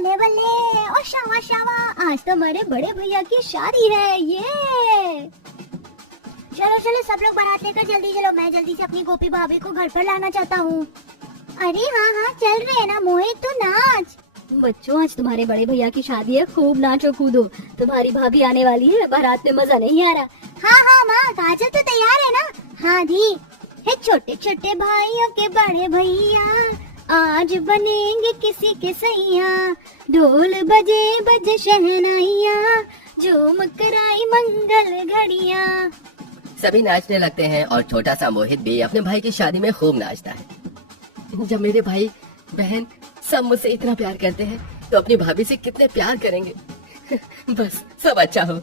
बल्ले बल्ले और शावा शावा, आज तो हमारे बड़े भैया की शादी है। ये चलो चलो सब लोग बारात लेकर जल्दी चलो, मैं जल्दी से अपनी गोपी भाभी को घर पर लाना चाहता हूँ। अरे हाँ हाँ चल रहे हैं ना मोहित, तो नाच। बच्चों आज तुम्हारे बड़े भैया की शादी है, खूब नाचो कूदो, तुम्हारी भाभी आने वाली है, बारात में मजा नहीं आ रहा। हाँ हाँ माँ, काजल तो तैयार है ना? हाँ दी है, छोटे छोटे भाइयों के बड़े भैया आज बनेंगे किसी के सैया, ढोल बजे बजे शहनाइया, झूम कराई मंगल घड़िया। सभी नाचने लगते हैं और छोटा सा मोहित भी अपने भाई की शादी में खूब नाचता है। जब मेरे भाई बहन सब मुझसे इतना प्यार करते हैं तो अपनी भाभी से कितने प्यार करेंगे। बस सब अच्छा हो।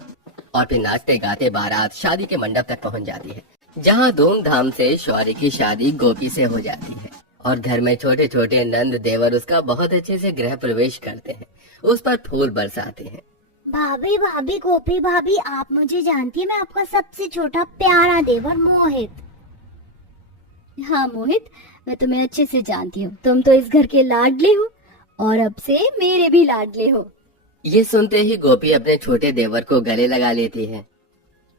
और फिर नाचते गाते बारात शादी के मंडप तक पहुंच जाती है, जहां धूमधाम से शौर्य की शादी गोपी से हो जाती है और घर में छोटे छोटे नंद देवर उसका बहुत अच्छे से गृह प्रवेश करते हैं, उस पर फूल बरसाते हैं। भाभी भाभी गोपी भाभी, आप मुझे जानती है, मैं आपका सबसे छोटा प्यारा देवर मोहित। हाँ मोहित, मैं तुम्हें अच्छे से जानती हूँ, तुम तो इस घर के लाडले हो और अब से मेरे भी लाडले हो। ये सुनते ही गोपी अपने छोटे देवर को गले लगा लेती है।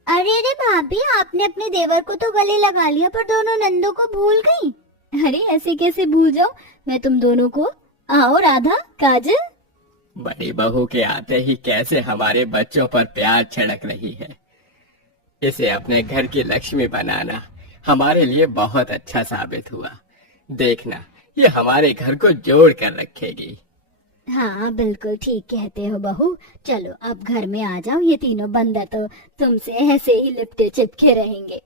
अरे अरे भाभी, आपने अपने देवर को तो गले लगा लिया पर दोनों नंदों को भूल गई। अरे ऐसे कैसे भूल जाओ मैं तुम दोनों को। आओ राधा, काजल। बड़ी बहू के आते ही कैसे हमारे बच्चों पर प्यार छिड़क रही है। इसे अपने घर की लक्ष्मी बनाना हमारे लिए बहुत अच्छा साबित हुआ। देखना, ये हमारे घर को जोड़ कर रखेगी। हाँ बिल्कुल ठीक कहते हो बहू, चलो अब घर में आ जाओ, ये तीनों बंदर तो तुमसे ऐसे ही लिपटे चिपके रहेंगे।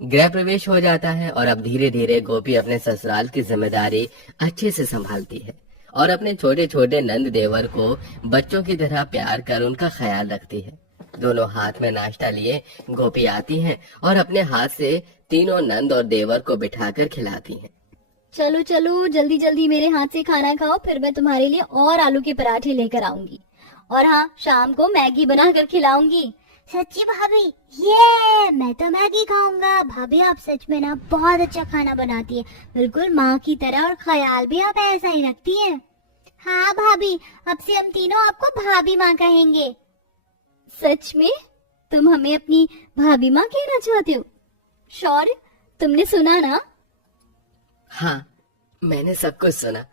गृह प्रवेश हो जाता है और अब धीरे धीरे गोपी अपने ससुराल की जिम्मेदारी अच्छे से संभालती है और अपने छोटे छोटे नंद देवर को बच्चों की तरह प्यार कर उनका ख्याल रखती है। दोनों हाथ में नाश्ता लिए गोपी आती हैं और अपने हाथ से तीनों नंद और देवर को बिठाकर खिलाती हैं। चलो चलो जल्दी जल्दी मेरे हाथ से खाना खाओ, फिर मैं तुम्हारे लिए और आलू के पराठे लेकर आऊंगी, और हाँ शाम को मैगी बनाकर खिलाऊंगी। सच्ची भाभी, ये मैं तो मैगी खाऊंगा। भाभी आप सच में ना बहुत अच्छा खाना बनाती है, बिल्कुल माँ की तरह, और ख्याल भी आप ऐसा ही रखती हैं। हाँ भाभी, अब से हम तीनों आपको भाभी माँ कहेंगे। सच में तुम हमें अपनी भाभी माँ कहना चाहते हो? शौर्य, तुमने सुना ना? हाँ, मैंने सब कुछ सुना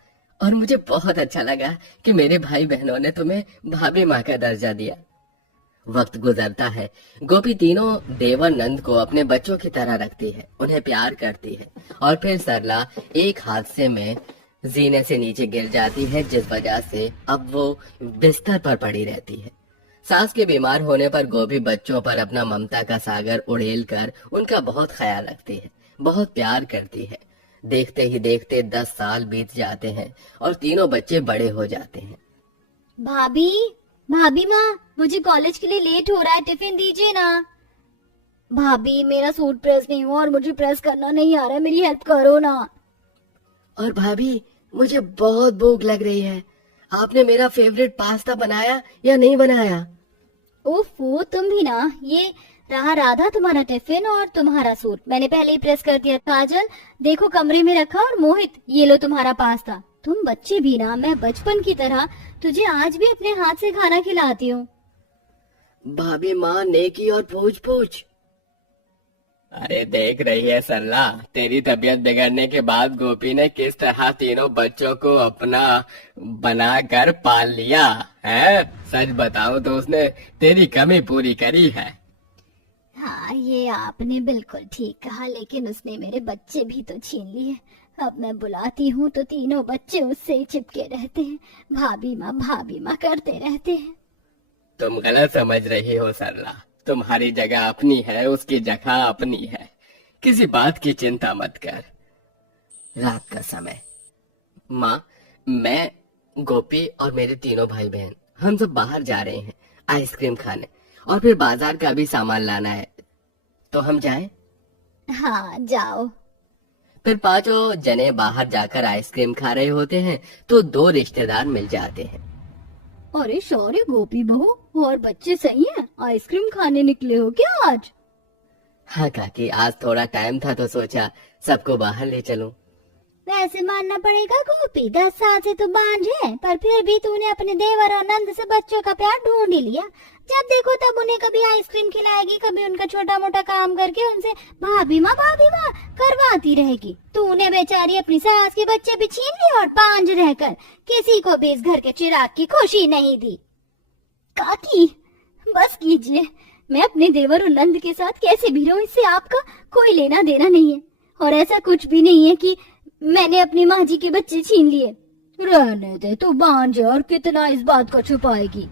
और मुझे बहुत अच्छा लगा कि मेरे भाई बहनों ने तुम्हें भाभी माँ का दर्जा दिया। वक्त गुजरता है, गोपी तीनों देवर नंद को अपने बच्चों की तरह रखती है, उन्हें प्यार करती है और फिर सरला एक हादसे में जीने से नीचे गिर जाती है, जिस वजह से अब वो बिस्तर पर पड़ी रहती है। सास के बीमार होने पर गोपी बच्चों पर अपना ममता का सागर उड़ेल कर उनका बहुत ख्याल रखती है, बहुत प्यार करती है। देखते ही देखते 10 साल बीत जाते हैं और तीनों बच्चे बड़े हो जाते हैं। भाभी, भाभी माँ, मुझे कॉलेज के लिए लेट हो रहा है, टिफिन दीजिए ना। भाभी मेरा सूट प्रेस नहीं हुआ और मुझे प्रेस करना नहीं आ रहा है, मेरी हेल्प करो ना। और भाभी, मुझे बहुत भूख लग रही है, आपने मेरा फेवरेट पास्ता बनाया या नहीं बनाया? ओफो, तुम भी ना। ये रहा राधा तुम्हारा टिफिन और तुम्हारा सूट, मैंने पहले ही प्रेस कर दिया। काजल देखो कमरे में रखा, और मोहित ये लो तुम्हारा पास्ता। तुम बच्चे भी ना, मैं बचपन की तरह तुझे आज भी अपने हाथ से खाना खिलाती हूँ। भाभी माँ नेकी और पूछ पूछ। अरे देख रही है सरला, तेरी तबीयत बिगड़ने के बाद गोपी ने किस तरह तीनों बच्चों को अपना बनाकर पाल लिया है। सच बताऊं तो उसने तेरी कमी पूरी करी है। हाँ ये आपने बिल्कुल ठीक कहा, लेकिन उसने मेरे बच्चे भी तो छीन लिए। अब मैं बुलाती हूँ तो तीनों बच्चे उससे ही चिपके रहते हैं, भाभी माँ करते रहते हैं। तुम गलत समझ रही हो सरला, तुम्हारी जगह अपनी है, उसकी जगह अपनी है, किसी बात की चिंता मत कर। रात का समय, माँ, मैं, गोपी और मेरे तीनों भाई बहन हम सब बाहर जा रहे हैं आइसक्रीम खाने, और फिर बाजार का भी सामान लाना है, तो हम जाएं? हाँ जाओ। फिर पांचों जने बाहर जाकर आइसक्रीम खा रहे होते हैं तो 2 रिश्तेदार मिल जाते हैं। अरे शौर्य, गोपी बहू और बच्चे सही हैं? आइसक्रीम खाने निकले हो क्या आज? हाँ काकी, आज थोड़ा टाइम था तो सोचा सबको बाहर ले चलूं। वैसे मानना पड़ेगा गोपी, 10 साल से तू बांझ है, पर फिर भी तूने अपने देवर और नंद से बच्चों का प्यार ढूंढ ही लिया। जब देखो तब उन्हें कभी आइसक्रीम खिलाएगी, कभी उनका छोटा मोटा काम करके उनसे भाभी माँ करवाती रहेगी। तूने बेचारी अपनी सास के बच्चे भी छीन लिए और बांझ रहकर किसी को भी इस घर के चिराग की खुशी नहीं दी। काकी बस कीजिए, मैं अपने देवर और नंद के साथ कैसे भी रहूं, इससे आपका कोई लेना देना नहीं है। और ऐसा कुछ भी नहीं है कि मैंने अपनी माँ जी के बच्चे छीन लिए। रहने दे, तू बांझ है और कितना इस बात को छुपाएगी।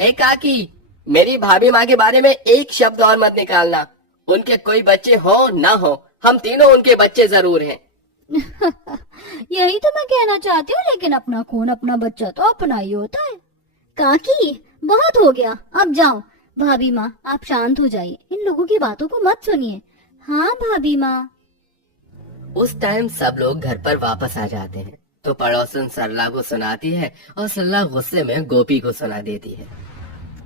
ए काकी, मेरी भाभी माँ के बारे में एक शब्द और मत निकालना। उनके कोई बच्चे हो ना हो, हम तीनों उनके बच्चे जरूर हैं। यही तो मैं कहना चाहती हूँ, लेकिन अपना खून अपना बच्चा तो अपना ही होता है। काकी बहुत हो गया, अब जाओ। भाभी माँ आप शांत हो जाइए, इन लोगों की बातों को मत सुनिए। हाँ भाभी माँ। उस टाइम सब लोग घर पर वापस आ जाते हैं तो पड़ोसन सरला को सुनाती है और सरला गुस्से में गोपी को सुना देती है।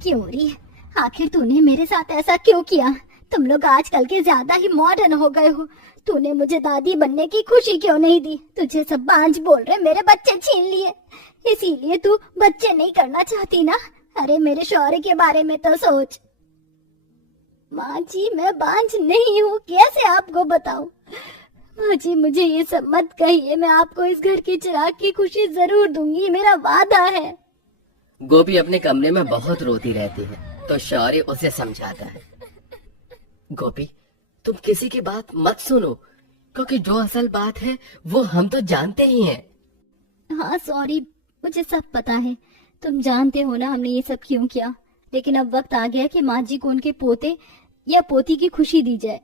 क्यों री, आखिर तूने मेरे साथ ऐसा क्यों किया? तुम लोग आजकल के ज्यादा ही मॉडर्न हो गए हो। तूने मुझे दादी बनने की खुशी क्यों नहीं दी? तुझे सब बांझ बोल रहे, मेरे बच्चे छीन लिए, इसीलिए तू बच्चे नहीं करना चाहती ना? अरे मेरे शौर्य के बारे में तो सोच। माँ जी मैं बांझ नहीं हूँ, कैसे आपको बताऊं? माँ जी मुझे ये सब मत कहिए, मैं आपको इस घर के चिराग की खुशी जरूर दूंगी, मेरा वादा है। गोपी अपने कमरे में बहुत रोती रहती है तो शौर्य उसे समझाता है। गोपी तुम किसी की बात मत सुनो, क्योंकि जो असल बात है वो हम तो जानते ही हैं। हाँ सॉरी, मुझे सब पता है। तुम जानते हो ना हमने ये सब क्यों किया, लेकिन अब वक्त आ गया कि माँ जी को उनके पोते या पोती की खुशी दी जाए।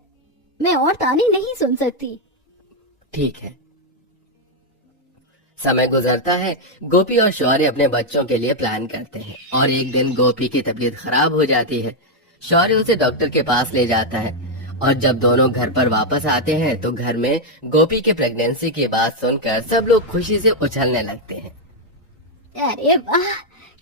मैं और ताने नहीं सुन सकती। ठीक है। समय गुजरता है, गोपी और शौर्य अपने बच्चों के लिए प्लान करते हैं और एक दिन गोपी की तबीयत खराब हो जाती है। शौर्य उसे डॉक्टर के पास ले जाता है और जब दोनों घर पर वापस आते हैं तो घर में गोपी के प्रेगनेंसी की बात सुनकर सब लोग खुशी से उछलने लगते हैं। अरे वाह,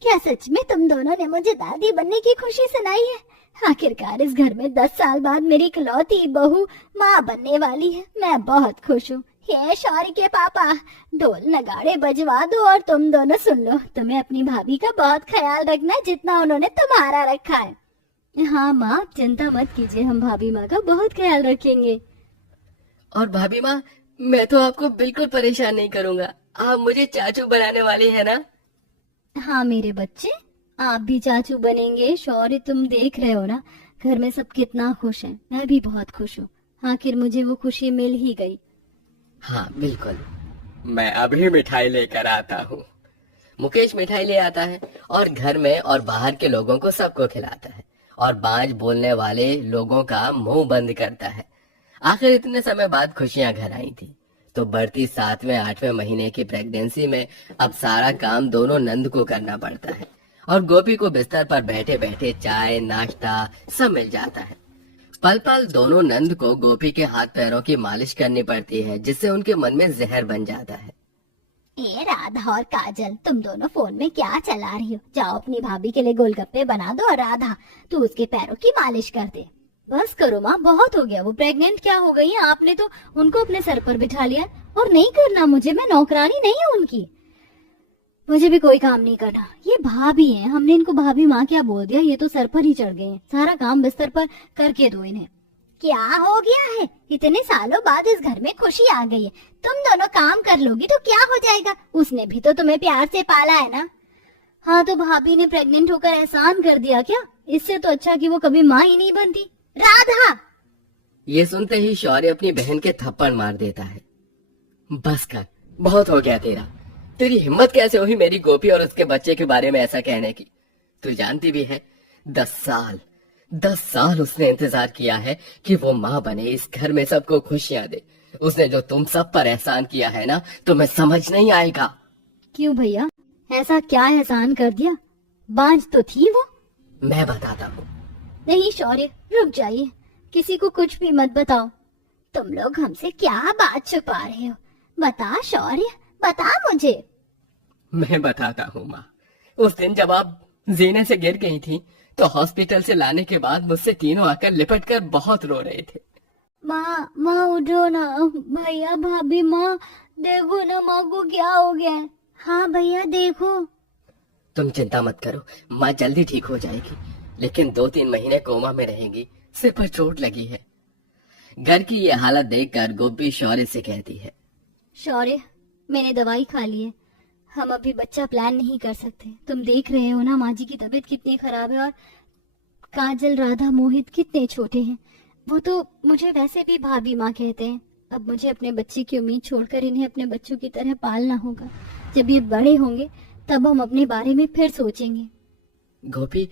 क्या सच में तुम दोनों ने मुझे दादी बनने की खुशी सुनाई है? आखिरकार इस घर में 10 साल बाद मेरी इकलौती बहू माँ बनने वाली है। मैं बहुत खुश हूँ। हे शौर्य के पापा, ढोल नगाड़े बजवा दो और तुम दोनों सुन लो। तुम्हें अपनी भाभी का बहुत ख्याल रखना है जितना उन्होंने तुम्हारा रखा है। हाँ माँ, चिंता मत कीजिए, हम भाभी माँ का बहुत ख्याल रखेंगे। और भाभी माँ, मैं तो आपको बिल्कुल परेशान नहीं करूँगा। आप मुझे चाचू बनाने वाले हैं ना? हाँ मेरे बच्चे, आप भी चाचू बनेंगे। शौर्य तुम देख रहे हो ना घर में सब कितना खुश हैं। मैं भी बहुत खुश हूँ, आखिर मुझे वो खुशी मिल ही गई। हाँ बिल्कुल। मैं अभी मिठाई लेकर आता हूँ। मुकेश मिठाई ले आता है और घर में और बाहर के लोगों को सबको खिलाता है और बांझ बोलने वाले लोगों का मुंह बंद करता है। आखिर इतने समय बाद खुशियां घर आई थी तो बढ़ती 7वें 8वें महीने की प्रेगनेंसी में अब सारा काम दोनों नंद को करना पड़ता है और गोपी को बिस्तर पर बैठे बैठे चाय नाश्ता सब मिल जाता है। पल पल दोनों नंद को गोपी के हाथ पैरों की मालिश करनी पड़ती है जिससे उनके मन में जहर बन जाता है। ए राधा और काजल, तुम दोनों फोन में क्या चला रही हो? जाओ अपनी भाभी के लिए गोलगप्पे बना दो और राधा तू उसके पैरों की मालिश कर दे। बस करो माँ, बहुत हो गया। वो प्रेग्नेंट क्या हो गई है, आपने तो उनको अपने सर पर बिठा लिया। और नहीं करना मुझे, मैं नौकरानी नहीं हूँ उनकी। मुझे भी कोई काम नहीं करना। ये भाभी हैं, हमने इनको भाभी माँ क्या बोल दिया, ये तो सर पर ही चढ़ गए हैं। सारा काम बिस्तर पर करके दो इन्हें। क्या हो गया है? इतने सालों बाद इस घर में खुशी आ गई है, तुम दोनों काम कर लोगी तो क्या हो जाएगा? उसने भी तो तुम्हें प्यार से पाला है ना। हाँ तो भाभी ने प्रेग्नेंट होकर एहसान कर दिया क्या? इससे तो अच्छा कि वो कभी माँ ही नहीं बनती। राधा! ये सुनते ही शौर्य अपनी बहन के थप्पड़ मार देता है। बस कर, बहुत हो गया तेरा। तेरी हिम्मत कैसे हुई मेरी गोपी और उसके बच्चे के बारे में ऐसा कहने की? तू जानती भी है 10 साल उसने इंतजार किया है कि वो माँ बने, इस घर में सबको खुशियां दे। उसने जो तुम सब पर एहसान किया है ना, तुम्हें समझ नहीं आएगा। क्यों भैया, ऐसा क्या एहसान कर दिया? बांझ तो थी वो। मैं बताता हूँ। नहीं शौर्य, रुक जाइए, किसी को कुछ भी मत बताओ। तुम लोग हमसे क्या बात छुपा रहे हो? बता शौर्य, बता मुझे। मैं बताता हूँ माँ। उस दिन जब आप जीने से गिर गई थी तो हॉस्पिटल से लाने के बाद मुझसे तीनों आकर लिपट कर बहुत रो रहे थे। माँ उठो ना, भैया भाभी माँ देखो ना माँ को क्या हो गया है। हाँ भैया देखो। तुम चिंता मत करो, माँ जल्दी ठीक हो जाएगी, लेकिन 2-3 महीने कोमा में रहेगी, सिर पर चोट लगी है। घर की ये हालत देखकर गोपी शौर्य से कहती है, शौर्य, मैंने दवाई खा ली है, हम अभी बच्चा प्लान नहीं कर सकते। तुम देख रहे हो ना माँ जी की तबीयत कितनी खराब है, और काजल, राधा, मोहित कितने छोटे हैं। वो तो मुझे वैसे भी भाभी माँ कहते हैं। अब मुझे अपने बच्चे की उम्मीद छोड़कर इन्हें अपने बच्चों की तरह पालना होगा। जब ये बड़े होंगे तब हम अपने बारे में फिर सोचेंगे। गोपी,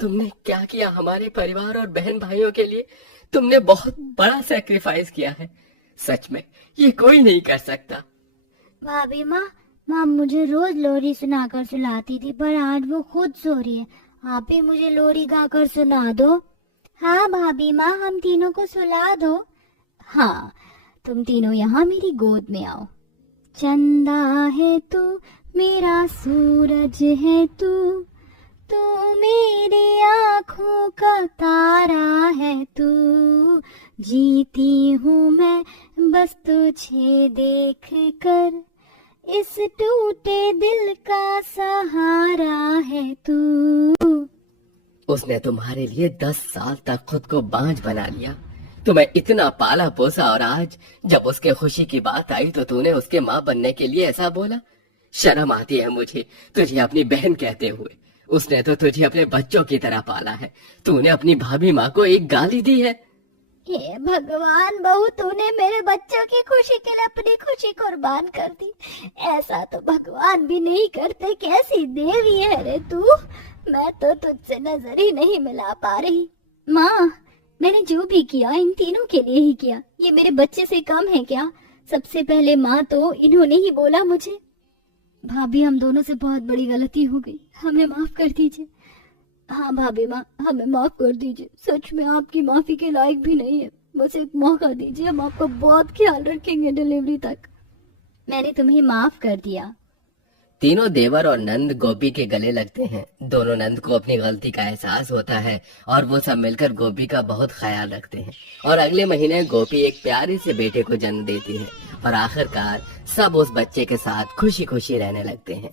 तुमने क्या किया हमारे परिवार और बहन भाइयों के लिए? तुमने बहुत बड़ा सैक्रिफाइस किया है, सच में ये कोई नहीं कर सकता। भाभी माँ, माँ मुझे रोज लोरी सुनाकर सुलाती थी, पर आज वो खुद सो रही है। आप ही मुझे लोरी गाकर सुना दो। हाँ भाभी माँ, हम तीनों को सुला दो। हाँ, तुम तीनों यहाँ मेरी गोद में आओ। चंदा है तू, मेरा सूरज है तू, तू मेरी आँखों का तारा है तू, जीती हूँ मैं बस तुझे देख कर, इस टूटे दिल का सहारा है तू। उसने तुम्हारे लिए 10 साल तक खुद को बांझ बना लिया, तुम्हें इतना पाला पोसा, और आज जब उसके खुशी की बात आई तो तूने उसके माँ बनने के लिए ऐसा बोला। शर्म आती है मुझे तुझे अपनी बहन कहते हुए। उसने तो तुझे अपने बच्चों की तरह पाला है, तूने अपनी भाभी माँ को एक गाली दी है। हे भगवान, बहू तूने मेरे बच्चों की खुशी के लिए अपनी खुशी कुर्बान कर दी। ऐसा तो भगवान भी नहीं करते। कैसी देवी है रे तू, मैं तो तुझसे नजर ही नहीं मिला पा रही। माँ, मैंने जो भी किया इन तीनों के लिए ही किया। ये मेरे बच्चे से कम है क्या? सबसे पहले माँ तो इन्होंने ही बोला मुझे। भाभी, हम दोनों से बहुत बड़ी गलती हो गई, हमें माफ कर दीजिए। हाँ भाभी माँ, हमें माफ कर दीजिए। सच में आपकी माफी के लायक भी नहीं है। बस एक मौका दीजिए, हम आपका बहुत ख्याल रखेंगे डिलीवरी तक। मैंने तुम्हें माफ कर दिया। तीनों देवर और नंद गोपी के गले लगते हैं। दोनों नंद को अपनी गलती का एहसास होता है और वो सब मिलकर गोपी का बहुत ख्याल रखते हैं। और अगले महीने गोपी एक प्यारे से बेटे को जन्म देती है और आखिरकार सब उस बच्चे के साथ खुशी खुशी रहने लगते हैं।